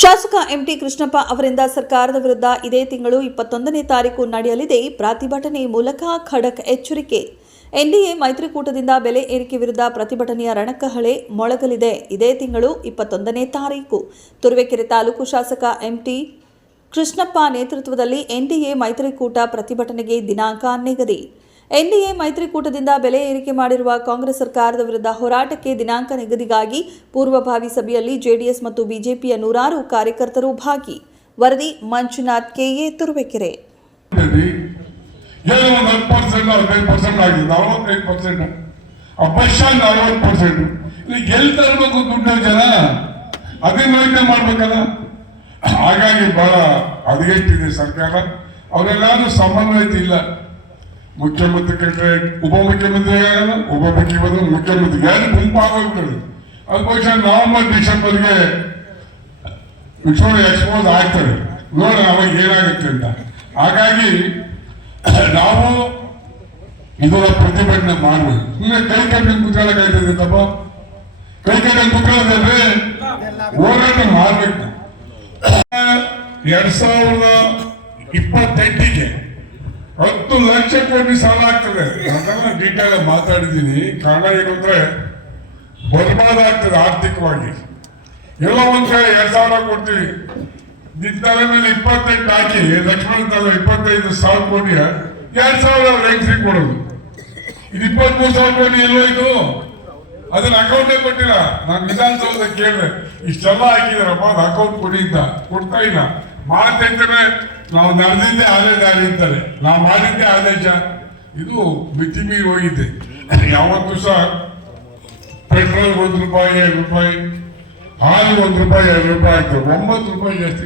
ಶಾಸಕ ಎಂಟಿ ಕೃಷ್ಣಪ್ಪ ಅವರಿಂದ ಸರ್ಕಾರದ ವಿರುದ್ಧ ಇದೇ ತಿಂಗಳು 21ನೇ ತಾರೀಕು ನಡೆಯಲಿದೆ ಪ್ರತಿಭಟನೆ ಮೂಲಕ ಖಡಕ್ ಎಚ್ಚರಿಕೆ. ಎನ್ಡಿಎ ಮೈತ್ರಿಕೂಟದಿಂದ ಬೆಲೆ ಏರಿಕೆ ವಿರುದ್ಧ ಪ್ರತಿಭಟನೆಯ ರಣಕಹಳೆ ಮೊಳಗಲಿದೆ. ಇದೇ ತಿಂಗಳು 21ನೇ ತಾರೀಕು ತುರುವೇಕೆರೆ ತಾಲೂಕು ಶಾಸಕ ಎಂಟಿ ಕೃಷ್ಣಪ್ಪ ನೇತೃತ್ವದಲ್ಲಿ ಎನ್ಡಿಎ ಮೈತ್ರಿಕೂಟ ಪ್ರತಿಭಟನೆಗೆ ದಿನಾಂಕ ನಿಗದಿ. ಎನ್ಡಿಎ ಮೈತ್ರಿಕೂಟದಿಂದ ಬೆಲೆ ಏರಿಕೆ ಮಾಡಿರುವ ಕಾಂಗ್ರೆಸ್ ಸರ್ಕಾರದ ವಿರುದ್ಧ ಹೋರಾಟಕ್ಕೆ ದಿನಾಂಕ ನಿಗದಿಗಾಗಿ ಪೂರ್ವಭಾವಿ ಸಭೆಯಲ್ಲಿ ಜೆಡಿಎಸ್ ಮತ್ತು ಬಿಜೆಪಿಯ ನೂರಾರು ಕಾರ್ಯಕರ್ತರು ಭಾಗಿ. ವರದಿ ಮಂಜುನಾಥ್ ಕೆಎ, ತುರುವೇಕೆರೆ. ಹಾಗಾಗಿ ಬಹಳ ಹದಗೆಟ್ಟಿದೆ ಸರ್ಕಾರ. ಅವರೆಲ್ಲಾರು ಸಮನ್ವಯತೆ ಇಲ್ಲ. ಮುಖ್ಯಮಂತ್ರಿ ಕಂಡ್ರೆ ಉಪಮುಖ್ಯಮಂತ್ರಿ ಆಗಲ್ಲ, ಉಪಮುಖ್ಯಮಂತ್ರಿ ಮುಖ್ಯಮಂತ್ರಿ ಯಾರು ಗುಂಪಾಗೋಗ್ತದೆ. ಅದು ಬಹುಶಃ ನವೆಂಬರ್ ಡಿಸೆಂಬರ್ಗೆ ವಿಶ್ವ ಎಕ್ಸ್ಪೋಸ್ ಆಗ್ತದೆ. ನೋಡ ಅವಾಗ ಏನಾಗುತ್ತೆ ಅಂತ. ಹಾಗಾಗಿ ನಾವು ಇದರ ಪ್ರತಿಭಟನೆ ಮಾಡಬೇಕು. ಸುಮ್ಮನೆ ಕೈ ಕಟ್ಟಿ ಕುತ್ಕೊಳ್ಳೋಕಾಗ್ತದೆ ತಪ್ಪ. ಕೈ ಕಟ್ಟಿ ಕುತ್ಕೊಳ್ಳೋದಂದ್ರೆ ಹೋರಾಟ ಮಾಡಬೇಕು. 2028ಗೆ 10 ಲಕ್ಷ ಕೋಟಿ ಸಾಲ ಆಗ್ತದೆ. ಅದನ್ನ ಡೀಟೇಲ್ ಮಾತಾಡಿದ್ದೀನಿ. ಕಾರಣ ಏನಂದ್ರೆ ಬರ್ಬಾದ್ ಆಗ್ತದೆ ಆರ್ಥಿಕವಾಗಿ. ಎಲ್ಲ ಒಂದ್ ಕಡೆ 2,000 ಕೊಡ್ತೀವಿ, ನಿಂತಾರ ಮೇಲೆ 28 ಹಾಕಿ ಲಕ್ಷ್ಮಣ ತಾಲ 25,000 ಕೋಟಿ 2,000 ರೈತರಿಗೆ ಕೊಡೋದು. ಇದು 23,000 ಕೋಟಿ ಎಲ್ಲೋ ಇದು. ಅದನ್ನ ಅಕೌಂಟೇ ಕೊಟ್ಟಿಲ್ಲ. ನಾನು ವಿಧಾನಸೌಧ ಕೇಳಿದೆ, ಇಷ್ಟೆಲ್ಲ ಹಾಕಿದಾರಪ್ಪ, ಅದು ಅಕೌಂಟ್ ಕೊಡಿ ಅಂತ ಕೊಡ್ತಾ ಇಲ್ಲ. ಮಾತಂತಾರೆ ನಾವು ನಡೆದಿದ್ದೇ ಆದೇಶ ಅಂತಾರೆ, ನಾವು ಮಾಡಿದ್ದೇ ಆದೇಶ. ಇದು ಮಿತಿ ಮೀರಿ ಹೋಗಿದೆ. ಯಾವತ್ತೂ ಸಹ ಪೆಟ್ರೋಲ್ ₹1 2 ರೂಪಾಯಿ, ಹಾಲು ₹1 2 ರೂಪಾಯಿ ಆಗ್ತದೆ. ₹9 ಜಾಸ್ತಿ.